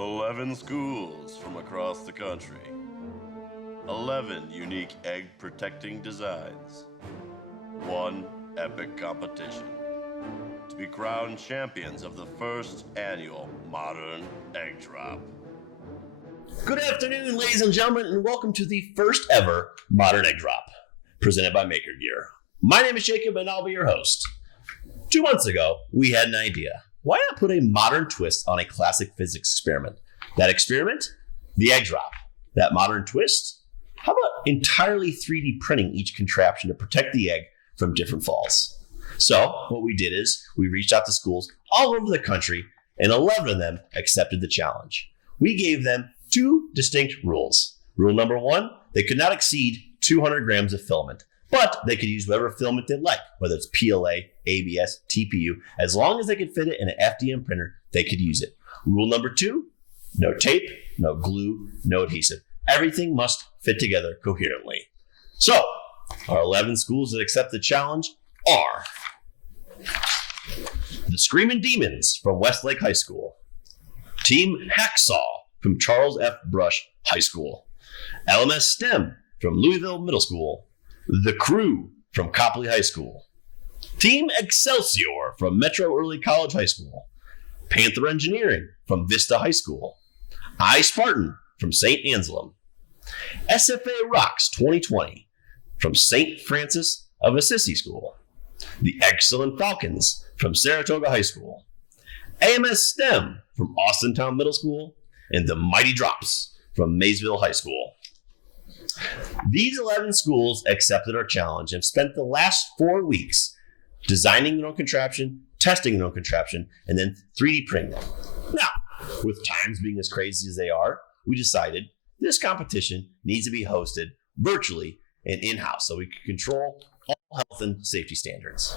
11 schools from across the country. 11 unique egg-protecting designs. One epic competition to be crowned champions of the first annual Modern Egg Drop. Good afternoon, ladies and gentlemen, and welcome to the first ever Modern Egg Drop, presented by MakerGear. My name is Jacob, and I'll be your host. 2 months ago, we had an idea. Why not put a modern twist on a classic physics experiment? That experiment? The egg drop. That modern twist? How about entirely 3D printing each contraption to protect the egg from different falls? So, what we did is, we reached out to schools all over the country, and 11 of them accepted the challenge. We gave them 2 distinct rules. Rule number 1, they could not exceed 200 grams of filament, but they could use whatever filament they like, whether it's PLA, ABS, TPU. As long as they could fit it in an FDM printer, they could use it. Rule number 2, no tape, no glue, no adhesive. Everything must fit together coherently. So, our 11 schools that accept the challenge are the Screamin' Demons from Westlake High School, Team Hacksaw from Charles F. Brush High School, LMS Stem from Louisville Middle School, The Crew from Copley High School, Team Excelsior from Metro Early College High School, Panther Engineering from Vista High School, I Spartan from St. Anselm, SFA Rocks 2020 from St. Francis of Assisi School, the Excellent Falcons from Saratoga High School, AMS Stem from Austintown Middle School, and the Mighty Drops from Maysville High School. These 11 schools accepted our challenge and have spent the last 4 weeks designing their own contraption, testing their own contraption, and then 3D printing them. Now, with times being as crazy as they are, we decided this competition needs to be hosted virtually and in-house so we can control all health and safety standards.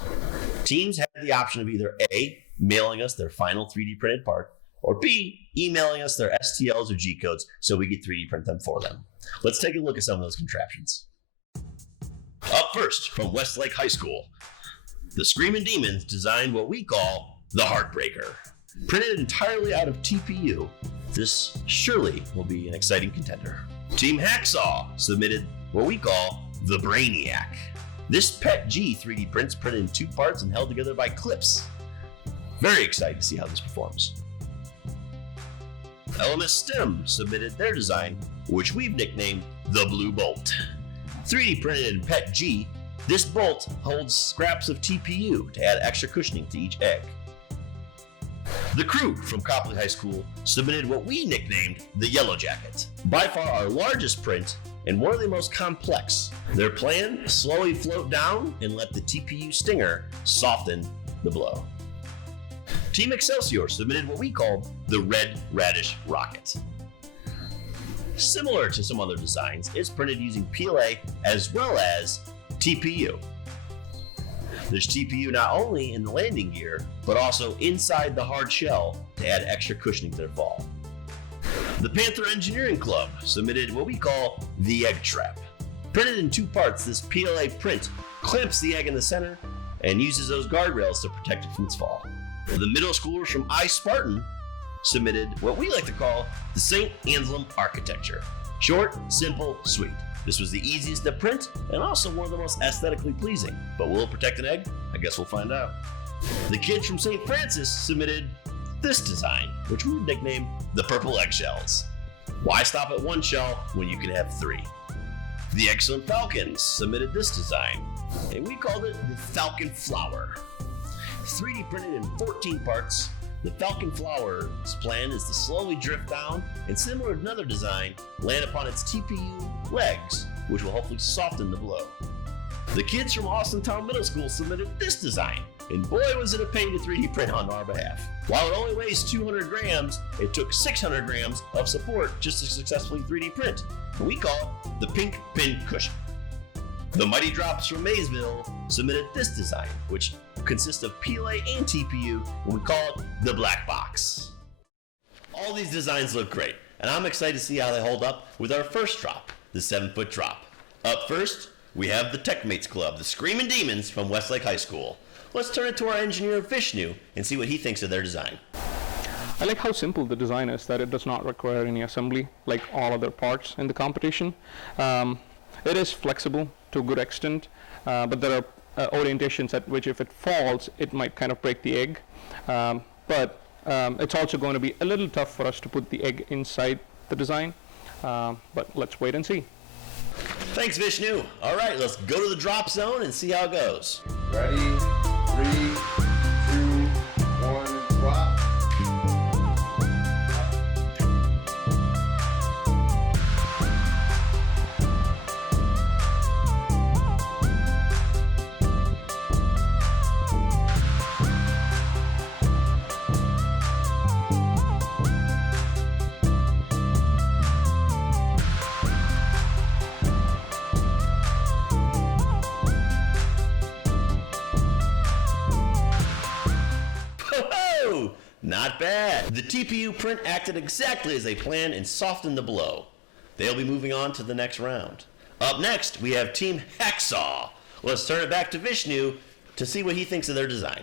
Teams had the option of either A, mailing us their final 3D printed part, or B, emailing us their STLs or G codes so we could 3D print them for them. Let's take a look at some of those contraptions. Up first, from Westlake High School, the Screamin' Demons designed what we call the Heartbreaker. Printed entirely out of TPU, this surely will be an exciting contender. Team Hacksaw submitted what we call the Brainiac. This PET G 3D prints printed in 2 parts and held together by clips. Very excited to see how this performs. LMS Stem submitted their design, which we've nicknamed the Blue Bolt. 3D printed in PET G, this bolt holds scraps of TPU to add extra cushioning to each egg. The Crew from Copley High School submitted what we nicknamed the Yellow Jacket. By far our largest print and one of the most complex. Their plan, slowly float down and let the TPU stinger soften the blow. Team Excelsior submitted what we called the Red Radish Rocket. Similar to some other designs, it's printed using PLA as well as TPU. There's TPU not only in the landing gear, but also inside the hard shell to add extra cushioning to their fall. The Panther Engineering Club submitted what we call the Egg Trap. Printed in 2 parts, this PLA print clamps the egg in the center and uses those guardrails to protect it from its fall. The middle schoolers from I Spartan submitted what we like to call the St. Anselm Architecture. Short, simple, sweet. This was the easiest to print and also one of the most aesthetically pleasing. But will it protect an egg? I guess we'll find out. The kids from St. Francis submitted this design, which we nicknamed the Purple Eggshells. Why stop at 1 shell when you can have 3? The Excellent Falcons submitted this design, and we called it the Falcon Flower. 3D printed in 14 parts, the Falcon Flower's plan is to slowly drift down and, similar to another design, land upon its TPU legs, which will hopefully soften the blow. The kids from Austintown Middle School submitted this design, and boy was it a pain to 3D print on our behalf. While it only weighs 200 grams, it took 600 grams of support just to successfully 3D print, and we call it the Pink Pin Cushion. The Mighty Drops from Maysville submitted this design, which consists of PLA and TPU, and we call it the Black Box. All these designs look great, and I'm excited to see how they hold up with our first drop, the 7-foot drop. Up first, we have the Techmates Club, the Screamin' Demons from Westlake High School. Let's turn it to our engineer Vishnu and see what he thinks of their design. I like how simple the design is, that it does not require any assembly like all other parts in the competition. It is flexible to a good extent, but there are orientations at which if it falls, it might kind of break the egg. But it's also going to be a little tough for us to put the egg inside the design, but let's wait and see. Thanks, Vishnu. All right, let's go to the drop zone and see how it goes. Ready? 3, 2, 1, drop. Not bad. The TPU print acted exactly as they planned and softened the blow. They'll be moving on to the next round. Up next, we have Team Hacksaw. Let's turn it back to Vishnu to see what he thinks of their design.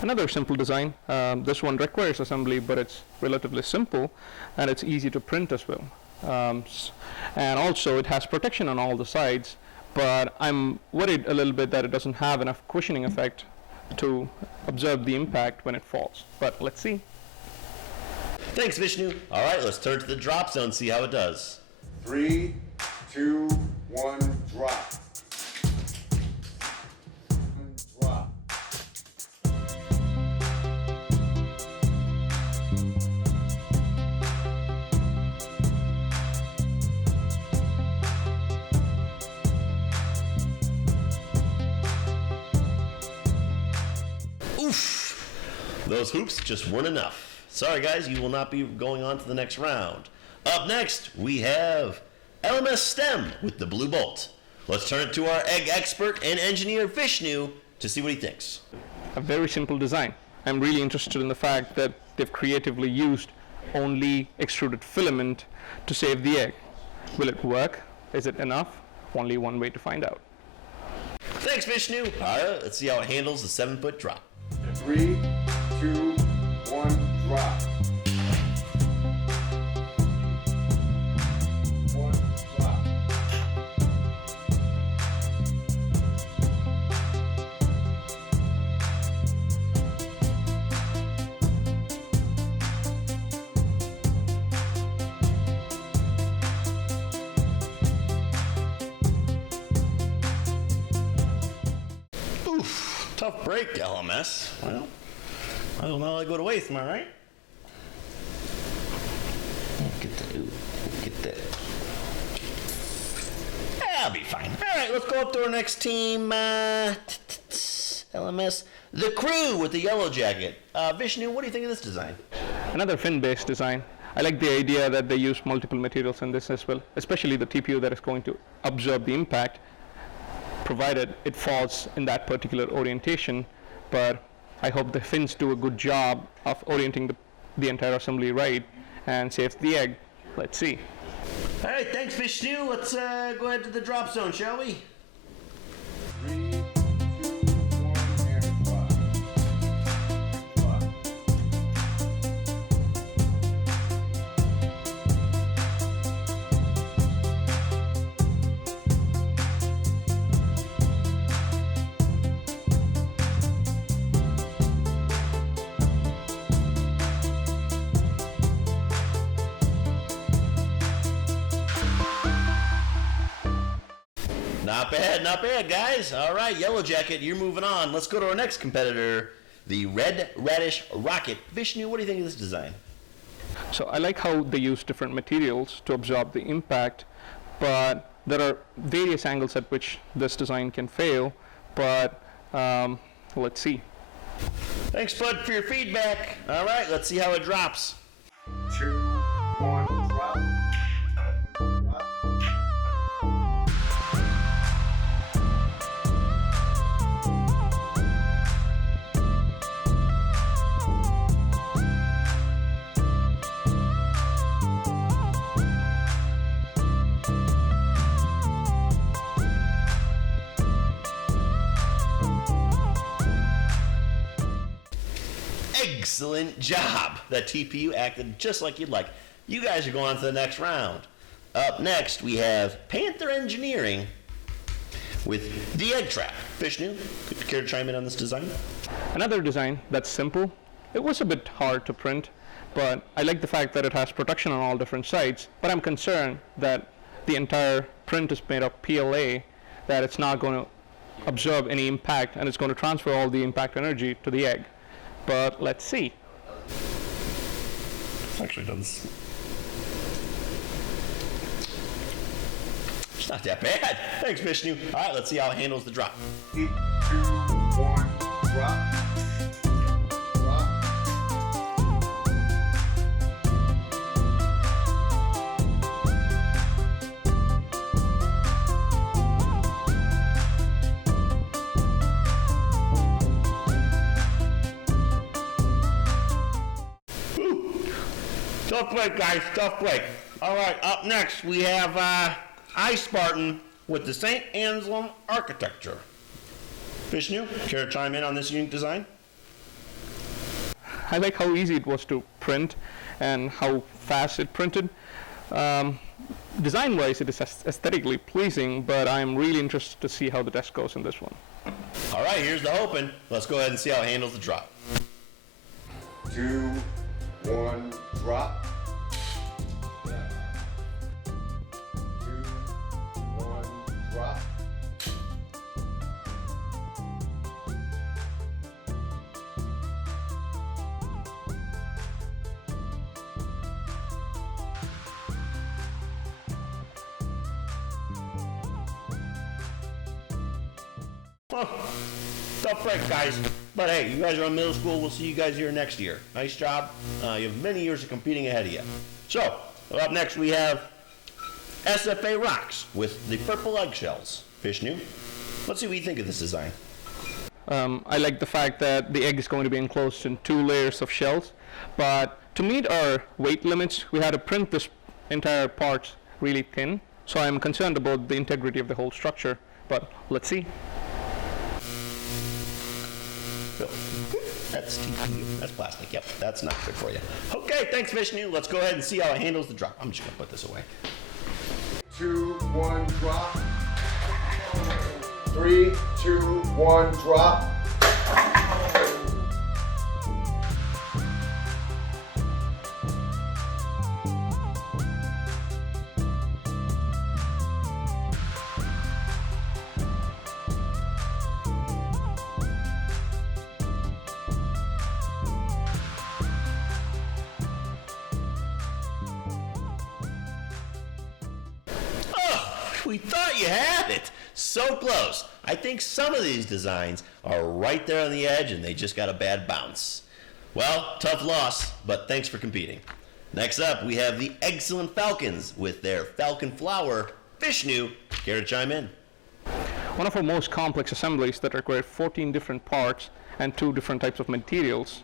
Another simple design. This one requires assembly, but it's relatively simple and it's easy to print as well. And also it has protection on all the sides, but I'm worried a little bit that it doesn't have enough cushioning effect to absorb the impact when it falls. But let's see. Thanks, Vishnu. All right, let's turn to the drop zone and see how it does. 3, 2, 1, drop. Drop. Oof! Those hoops just weren't enough. Sorry guys, you will not be going on to the next round. Up next, we have LMS Stem with the blue bolt. Let's turn it to our egg expert and engineer Vishnu to see what he thinks. A very simple design. I'm really interested in the fact that they've creatively used only extruded filament to save the egg. Will it work? Is it enough? Only one way to find out. Thanks, Vishnu. All right, let's see how it handles the 7-foot drop. 3, 2, 1, drop. 1, drop. Oof, tough break, LMS. Well, I don't know, I go to waste, am I right? Get that. I'll be fine. All right, let's go up to our next team. LMS, the crew with the yellow jacket. Vishnu, what do you think of this design? Another fin-based design. I like the idea that they use multiple materials in this as well, especially the TPU that is going to absorb the impact, provided it falls in that particular orientation. But I hope the fins do a good job of orienting the entire assembly right and saves the egg. Let's see. All right, thanks, Vishnu. Let's go ahead to the drop zone, shall we? 3, 2, 1, and drop. Drop. Not bad, guys. All right, Yellow Jacket, you're moving on. Let's go to our next competitor, the Red Radish Rocket. Vishnu, what do you think of this design? So I like how they use different materials to absorb the impact, but there are various angles at which this design can fail, but let's see. Thanks, Bud, for your feedback. All right, let's see how it drops. 2, 1, drop. Drop. Excellent job. That TPU acted just like you'd like. You guys are going on to the next round. Up next, we have Panther Engineering with the egg trap. Vishnu, could you care to chime in on this design? Another design that's simple. It was a bit hard to print, but I like the fact that it has protection on all different sides, but I'm concerned that the entire print is made of PLA, that it's not going to absorb any impact and it's going to transfer all the impact energy to the egg. But let's see. Actually does. It's not that bad. Thanks, Vishnu. All right, let's see how it handles the drop. 3, 2, 1, drop. Drop. Tough break, guys. Tough break. All right, up next we have Spartan with the St. Anselm Architecture. Vishnu, care to chime in on this unique design? I like how easy it was to print and how fast it printed. Design-wise, it is aesthetically pleasing, but I'm really interested to see how the test goes in this one. All right, here's the open. Let's go ahead and see how it handles the drop. 2, 1, drop. 2, 1, drop. Oh, tough break, guys. But hey, you guys are in middle school. We'll see you guys here next year. Nice job. You have many years of competing ahead of you. So, up next we have SFA Rocks with the purple eggshells. Vishnu, let's see what you think of this design. I like the fact that the egg is going to be enclosed in 2 layers of shells, but to meet our weight limits, we had to print this entire part really thin, so I'm concerned about the integrity of the whole structure, but let's see. That's TPU. That's plastic. Yep, that's not good for you. Okay, thanks, Vishnu. Let's go ahead and see how it handles the drop. I'm just gonna put this away. 2, 1, drop. 3, 2, 1, drop. We thought you had it. So close. I think some of these designs are right there on the edge and they just got a bad bounce. Well, tough loss, but thanks for competing. Next up, we have the excellent Falcons with their Falcon flower. Vishnu, care to chime in? One of our most complex assemblies that required 14 different parts and 2 different types of materials.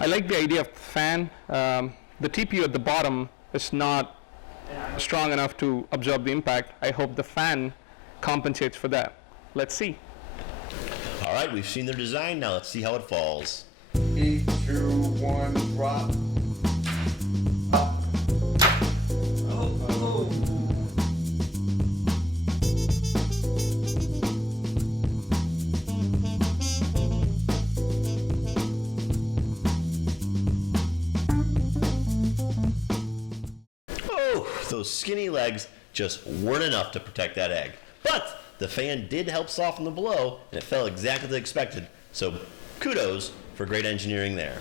I like the idea of the fan. The TPU at the bottom is not strong enough to absorb the impact. I hope the fan compensates for that. Let's see. All right, we've seen their design. Now let's see how it falls. 3, 2, 1, drop. Up. Those skinny legs just weren't enough to protect that egg. But the fan did help soften the blow, and it fell exactly as expected. So kudos for great engineering there.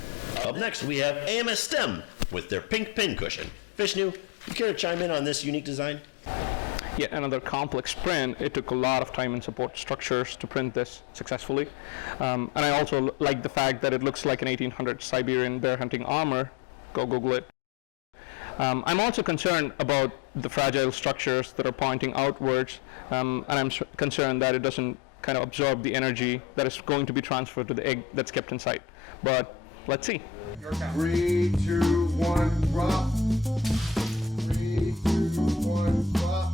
Up next, we have AMS Stem with their pink pin cushion. Vishnu, you care to chime in on this unique design? Yet another complex print. It took a lot of time and support structures to print this successfully. And I also like the fact that it looks like an 1800 Siberian bear hunting armor. Go Google it. I'm also concerned about the fragile structures that are pointing outwards, and I'm concerned that it doesn't kind of absorb the energy that is going to be transferred to the egg that's kept inside. But let's see. 3, 2, 1, drop. 3, 2, 1, drop.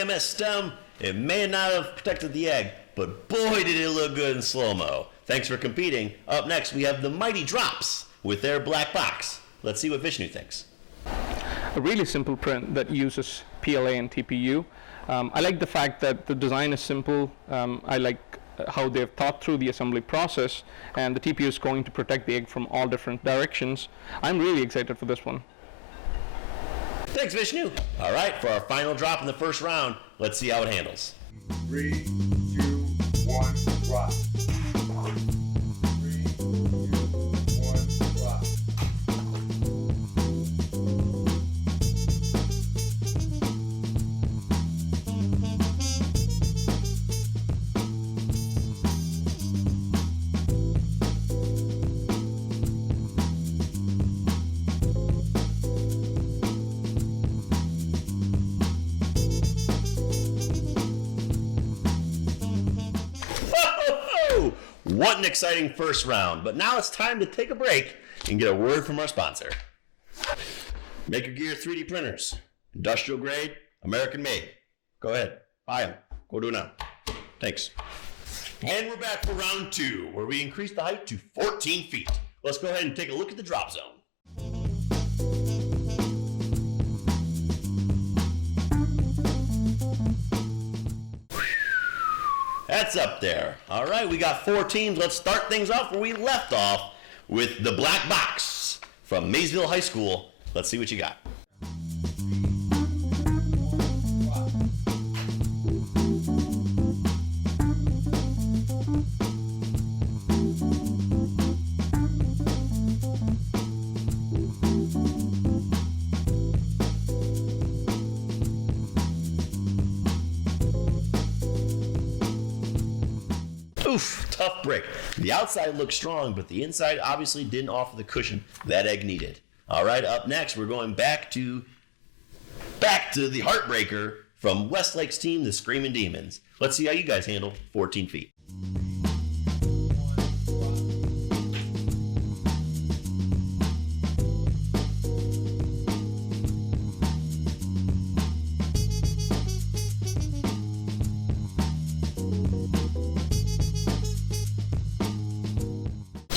AMS Stem. It may not have protected the egg, but boy did it look good in slow-mo. Thanks for competing. Up next, we have the Mighty Drops with their black box. Let's see what Vishnu thinks. A really simple print that uses PLA and TPU. I like the fact that the design is simple. I like how they've thought through the assembly process, and the TPU is going to protect the egg from all different directions. I'm really excited for this one. Thanks, Vishnu. All right, for our final drop in the first round, let's see how it handles. 3, 2, 1, drop. 3, 2, 1, drop. What an exciting first round. But now it's time to take a break and get a word from our sponsor. MakerGear 3D printers. Industrial grade, American made. Go ahead, buy them. Go do it now. Thanks. And we're back for round 2, where we increased the height to 14 feet. Let's go ahead and take a look at the drop zone. That's up there. All right, we got 4 teams. Let's start things off where we left off with the black box from Maysville High School. Let's see what you got. Oof, tough brick. The outside looks strong, but the inside obviously didn't offer the cushion that egg needed. All right, up next, we're going back to the heartbreaker from Westlake's team, the Screaming Demons. Let's see how you guys handle 14 feet.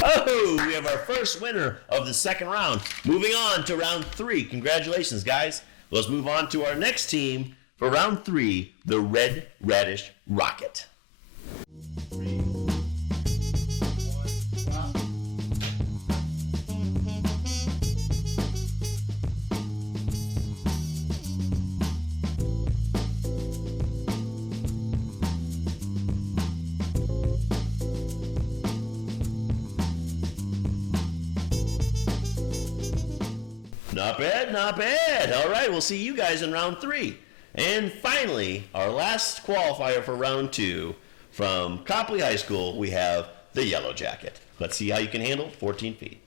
Oh, we have our first winner of the second round. Moving on to round 3. Congratulations, guys. Let's move on to our next team for round 3, the Red Radish Rocket. 3, 2, 1, drop. Not bad, not bad. All right, we'll see you guys in round 3. And finally, our last qualifier for round 2, from Copley High School, we have the Yellow Jacket. Let's see how you can handle 14 feet.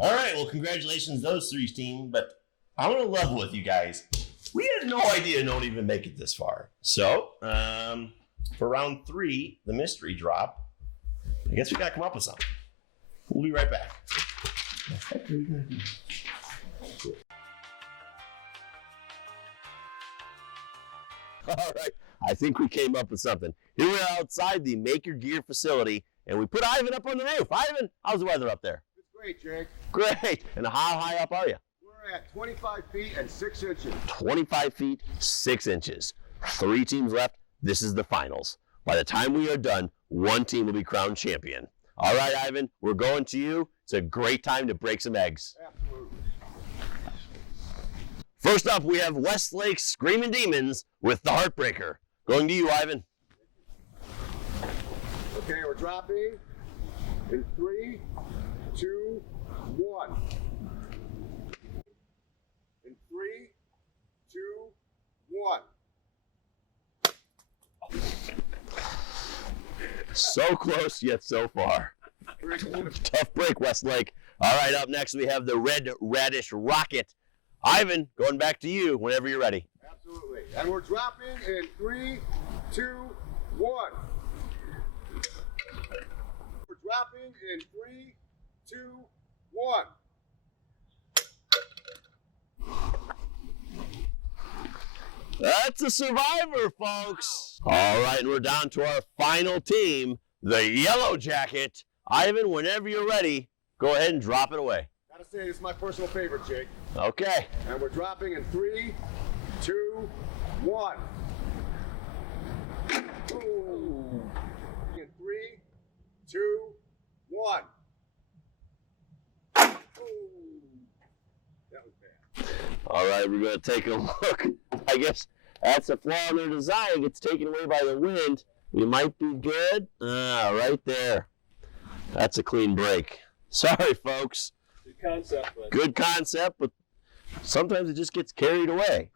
All right, well, congratulations, those 3 teams, but I'm going to level with you guys. We had no idea no one even make it this far. So, for round 3, the mystery drop, I guess we got to come up with something. We'll be right back. All right, I think we came up with something. Here we're outside the MakerGear facility, and we put Ivan up on the roof. Ivan, how's the weather up there? Great, Jake. Great. And how high up are you? We're at 25 feet and 6 inches. 25 feet, 6 inches. 3 teams left. This is the finals. By the time we are done, 1 team will be crowned champion. All right, Ivan, we're going to you. It's a great time to break some eggs. Absolutely. First up, we have Westlake's Screaming Demons with the Heartbreaker. Going to you, Ivan. Okay, we're dropping in 3, 2, 1. In 3, 2, 1. So close, yet so far. Very close. Tough break, Westlake. All right, up next we have the red Radish Rocket. Ivan, going back to you whenever you're ready. Absolutely. And we're dropping in 3, 2, 1. We're dropping in 3, 2, 1. That's a survivor, folks. All right, and we're down to our final team, the Yellow Jacket. Ivan, whenever you're ready, go ahead and drop it away. Gotta say, this is my personal favorite, Jake. Okay. And we're dropping in 3, 2, 1. Ooh. In 3, 2, 1. Ooh. That was bad. All right, we're going to take a look. I guess that's a flaw in their design. It gets taken away by the wind. We might be good. Right there. That's a clean break. Sorry, folks. Good concept, but Good concept, but sometimes it just gets carried away.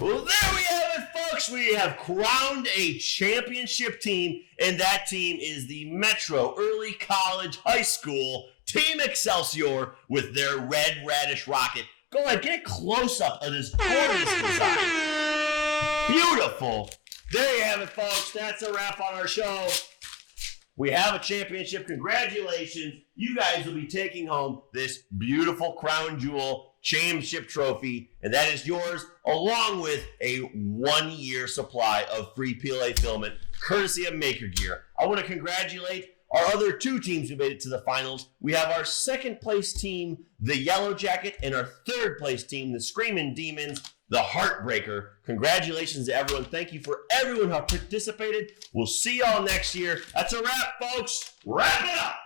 Well, there we have it, folks. We have crowned a championship team, and that team is the Metro Early College High School Team Excelsior with their red Radish Rocket. Go ahead, get a close-up of this gorgeous design. Beautiful. There you have it, folks. That's a wrap on our show. We have a championship. Congratulations. You guys will be taking home this beautiful crown jewel championship trophy, and that is yours, along with a 1-year supply of free PLA filament, courtesy of MakerGear. I want to congratulate our other 2 teams who made it to the finals. We have our 2nd place team, the Yellow Jacket, and our 3rd place team, the Screaming Demons, the Heartbreaker. Congratulations to everyone. Thank you for everyone who participated. We'll see y'all next year. That's a wrap, folks. Wrap it up.